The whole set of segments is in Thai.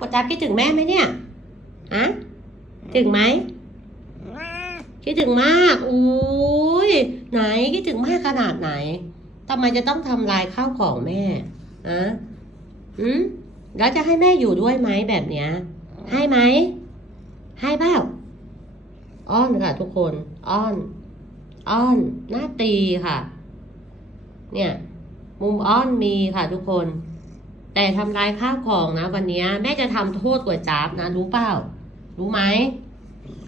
กดจับคิดถึงแม่ไหมเนี่ยอะถึงไหมคิดถึงมากอุ้ยไหนคิดถึงมากขนาดไหนทำไมจะต้องทำลายข้าวของแม่อะอืมแล้วจะให้แม่อยู่ด้วยไหมแบบเนี้ย ให้ไหม ให้เปล่าอ้อนค่ะ ทุกคน อ้อน อ้อน หน้าตีค่ะ เนี่ย มุมอ้อนมีค่ะทุกคน แต่ทำลายข้าวของนะ วันนี้แม่จะทำโทษกว่าจับนะ รู้เปล่า รู้ไหม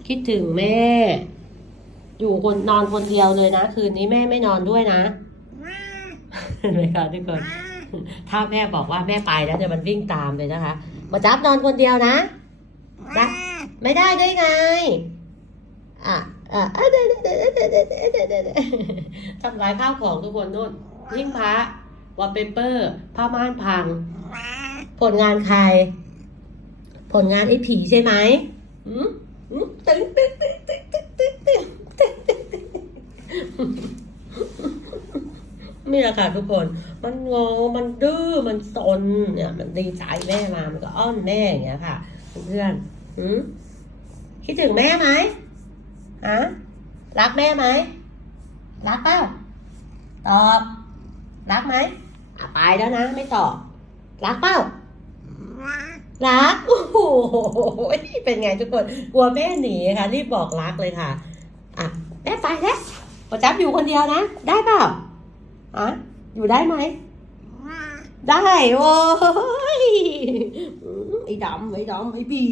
คิดถึงแม่ อยู่คนนอนคนเดียวเลยนะ คืนนี้แม่ไม่นอนด้วยนะเห็นไหมคะทุกคน ถ้าแม่บอกว่าแม่ไปแล้วเดี๋ยวมันวิ่งตามเลยนะคะมาจับนอนคนเดียวนะนะไม่ได้ได้ไง อะอะเดเดเดเดเดเดเดเดทำลายข้าวของทุกคนนู่นหิ้งพระวอลเปเปอร์ผ้าม่านพัง ผลงานใคร ผลงานไอ้ผีใช่ไหมอืมอืมตึงตึงตึงตึงตึงตึงตึงตึงตึงตึงนี่แหละค่ะทุกคน มันงอ มันดื้อ มันซนเนี่ย มันดีใจแม่มา มันก็อ้อนแม่อย่างเงี้ยค่ะ เพื่อนๆหืมคิดถึงแม่ไหมฮะรักแม่ไหม รักเปล่าตอบ รักไหมอะไปแล้วนะ ไม่ตอบ รักเปล่า รัก โอ้โห เป็นไงทุกคน กลัวแม่หนีค่ะ รีบบอกรักเลยค่ะ อะแม่ไปแล้วปอจับอยู่คนเดียวนะ ได้เปล่าอะอยู่ได้ไหม ได้ โอ้ยไอ้ดำไอ้ดำไอ้บี